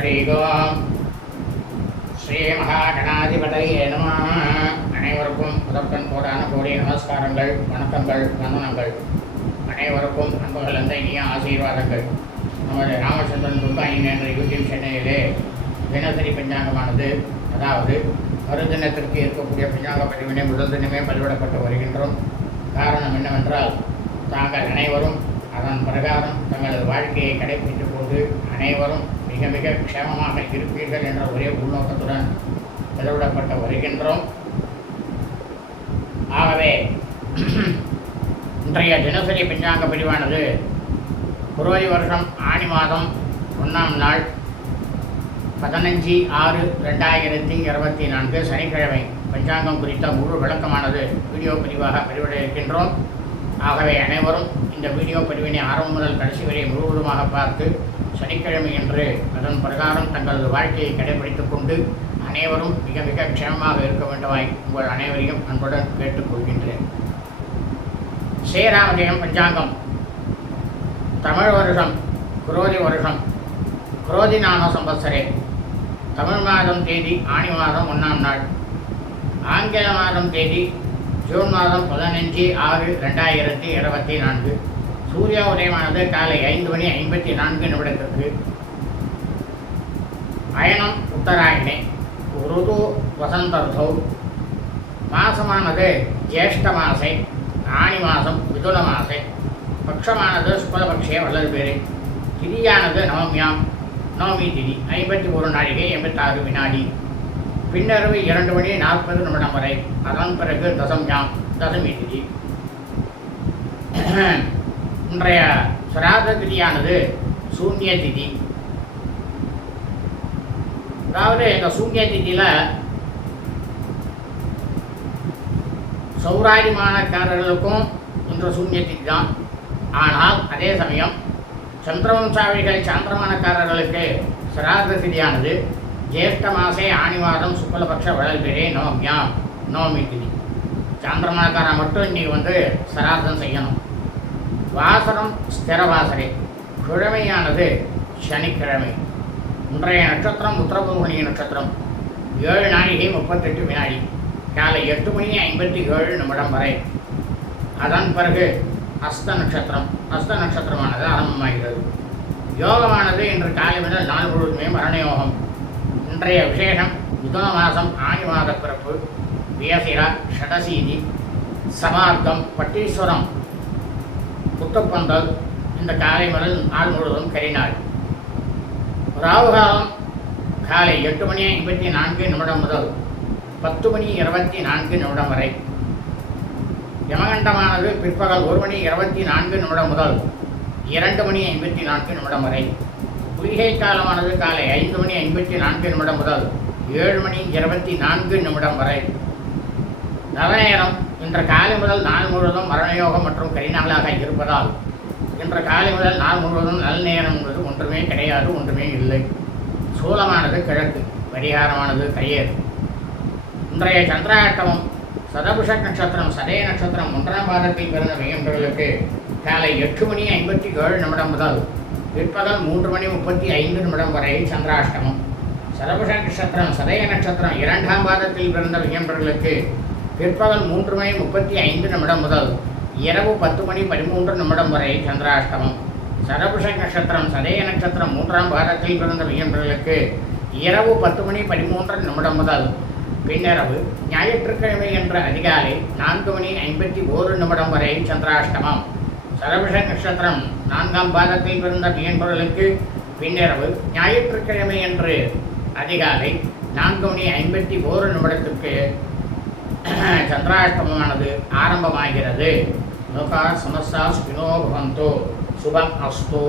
ஹரி ஸ்ரீ மகாகணாதிபதியே நம. அனைவருக்கும் முதற்கண் கோடான கோடி நமஸ்காரங்கள் வணக்கங்கள் வந்தனங்கள். அனைவருக்கும் அன்புகளந்த இனிய ஆசீர்வாதங்கள். நமது ராமச்சந்திரன் துர்காயின் என்ற யூடியூப் சேனலிலே தினசரி பஞ்சாங்கமானது அதாவது மறுதினத்திற்கு இருக்கக்கூடிய பஞ்சாங்க பதிவினை முதல் தினமே பதிவிடப்பட்டு வருகின்றோம். காரணம் என்னவென்றால் தாங்கள் அனைவரும் அதன் பிரகாரம் தங்களது வாழ்க்கையை கடைபிடித்த போது அனைவரும் மிக மிக க்ஷேமமாக இருப்பீர்கள் என்ற ஒரே உள்நோக்கத்துடன் செலவிடப்பட்டு வருகின்றோம். ஆகவே இன்றைய தினசரி பஞ்சாங்க பிரிவானது குரோதி வருஷம் ஆணி மாதம் ஒன்றாம் நாள் பதினஞ்சு ஆறு ரெண்டாயிரத்தி இருபத்தி நான்கு சனிக்கிழமை. பஞ்சாங்கம் குறித்த முழு விளக்கமானது வீடியோ பதிவாக பதிவிட இருக்கின்றோம். ஆகவே அனைவரும் இந்த வீடியோ பதிவினை ஆரம்பம் முதல் கடைசி வரை முழுவதுமாக பார்த்து சனிக்கிழமை என்று அதன் பிரகாரம் தங்களது வாழ்க்கையை கடைபிடித்துக் கொண்டு அனைவரும் மிக மிக க்ஷேமமாக இருக்க வேண்டுமாய் உங்கள் அனைவரையும் அன்புடன் கேட்டுக்கொள்கின்றேன். ஸ்ரீராமஜெயம் பஞ்சாங்கம். தமிழ் வருஷம் குரோதி வருஷம் குரோதி நாம சம்பத்சரே தமிழ் மாதம் தேதி ஆணி மாதம் ஒன்றாம் நாள். ஆங்கில மாதம் தேதி ஜூன் மாதம் பதினஞ்சு ஆறு ரெண்டாயிரத்தி இருபத்தி நான்கு. சூரிய உதயமானது காலை ஐந்து மணி ஐம்பத்தி நான்கு நிமிடத்திற்கு. அயனம் உத்தராயணே. ருது வசந்த ருதௌ. மாசமானது ஜேஷ்ட மாசை ஆணி மாதம் மிதுன மாசை. பட்சமானது சுக்லபக்ஷே வல்லது பேரு திதியானது நவமியாம் நவமி திதி ஐம்பத்தி ஒரு நாழிகை எண்பத்தாறு வினாடி. பின்னரவு இரண்டு மணி நாற்பது நிமிடம் வரை. அதன் பிறகு தசம்யாம் தசமி திதி இன்றைய சுராத திதியானது சூன்ய திதி. அதாவது இந்த சூன்ய திதியில் சௌராரிமானக்காரர்களுக்கும் இன்று சூன்ய திதி தான். ஆனால் அதே சமயம் சந்திரவம்சாவிகள் சாந்திரமானக்காரர்களுக்கு சிராத திதியானது ஜேஷ்ட மாசே ஆணி மாதம் சுக்லபக்ஷ வளர்பிரே நவமியாம் நோமி திதி சாந்திரமானக்காரன் மட்டும் இன்றைக்கி வந்து சராசம் செய்யணும். வாசனம் ஸ்திரவாசரை. கிழமையானது சனிக்கிழமை. இன்றைய நட்சத்திரம் உத்தரபூர்ணி நட்சத்திரம். ஏழு நாழிகை முப்பத்தெட்டு வினாடி. காலை எட்டு மணி ஐம்பத்தி ஏழு நிமிடம் வரை. அதன் பிறகு அஸ்த நட்சத்திரம். அஸ்த நட்சத்திரமானது ஆரம்பமாகிறது. யோகமானது இன்று காலை முதல் நாள் முழுவதுமே மரணயோகம். அன்றைய விசேஷம் மிதுன மாதம் ஆணி மாத பிறப்பு வியசிரா ஷடசீதி சமார்த்தம் பட்டீஸ்வரம் புத்தப்பந்தல் இந்த காலை முதல் நாள் முழுவதும் கரிநாள் ராகுகாலம் காலை எட்டு மணி ஐம்பத்தி நான்கு நிமிடம் முதல் பத்து மணி இருபத்தி நான்கு நிமிடம் வரை. யமகண்டமானது பிற்பகல் ஒரு மணி இருபத்தி நான்கு நிமிடம் முதல் இரண்டு மணி ஐம்பத்தி நான்கு நிமிடம் வரை. குளிகை காலமானது காலை ஐந்து மணி ஐம்பத்தி நான்கு நிமிடம் முதல் ஏழு மணி இருபத்தி நான்கு நிமிடம் வரை. நல்ல நேரம் இன்று காலை முதல் நாள் முழுவதும் மரணயோகம் மற்றும் கரிநாளாக இருப்பதால் இன்று காலை முதல் நாள் முழுவதும் நல்ல நேரம் என்பது ஒன்றுமே கிடையாது ஒன்றுமே இல்லை. சூலமானது கிழக்கு பரிகாரமானது கையேறு இன்றைய சந்திராட்டமம் சதபுஷ நட்சத்திரம் சதய நட்சத்திரம் ஒன்றாம் பாதத்தில் பிறந்த மையங்களுக்கு காலை எட்டு மணி ஐம்பத்தி ஏழு நிமிடம் முதல் பிற்பகல் மூன்று மணி முப்பத்தி ஐந்து நிமிடம் வரை சந்திராஷ்டமம். சரபுஷ நட்சத்திரம் சதய நட்சத்திரம் இரண்டாம் பாதத்தில் பிறந்த மையம்பர்களுக்கு பிற்பகல் மூன்று மணி முப்பத்தி ஐந்து நிமிடம் முதல் இரவு பத்து மணி பதிமூன்று நிமிடம் வரை சந்திராஷ்டமம். சரபுஷ நட்சத்திரம் சதய நட்சத்திரம் மூன்றாம் பாதத்தில் பிறந்த மையம்பர்களுக்கு இரவு பத்து மணி பதிமூன்று நிமிடம் முதல் பின்னரவு ஞாயிற்றுக்கிழமை என்ற அதிகாலை நான்கு மணி ஐம்பத்தி ஓரு நிமிடம் வரை சந்திராஷ்டமம். சரபிஷ நட்சத்திரம் நான்காம் பாதத்தில் பிறந்த மீன்பொருளுக்கு பின்னரவு ஞாயிற்றுக்கிழமை என்று அதிகாலை நான்கு மணி ஐம்பத்தி ஓரு நிமிடத்துக்கு சந்திராஷ்டமமானது ஆரம்பமாகிறது. லோகா சமஸ்தா ஸ்பினோ பவந்தோ. சுபம் அஸ்து.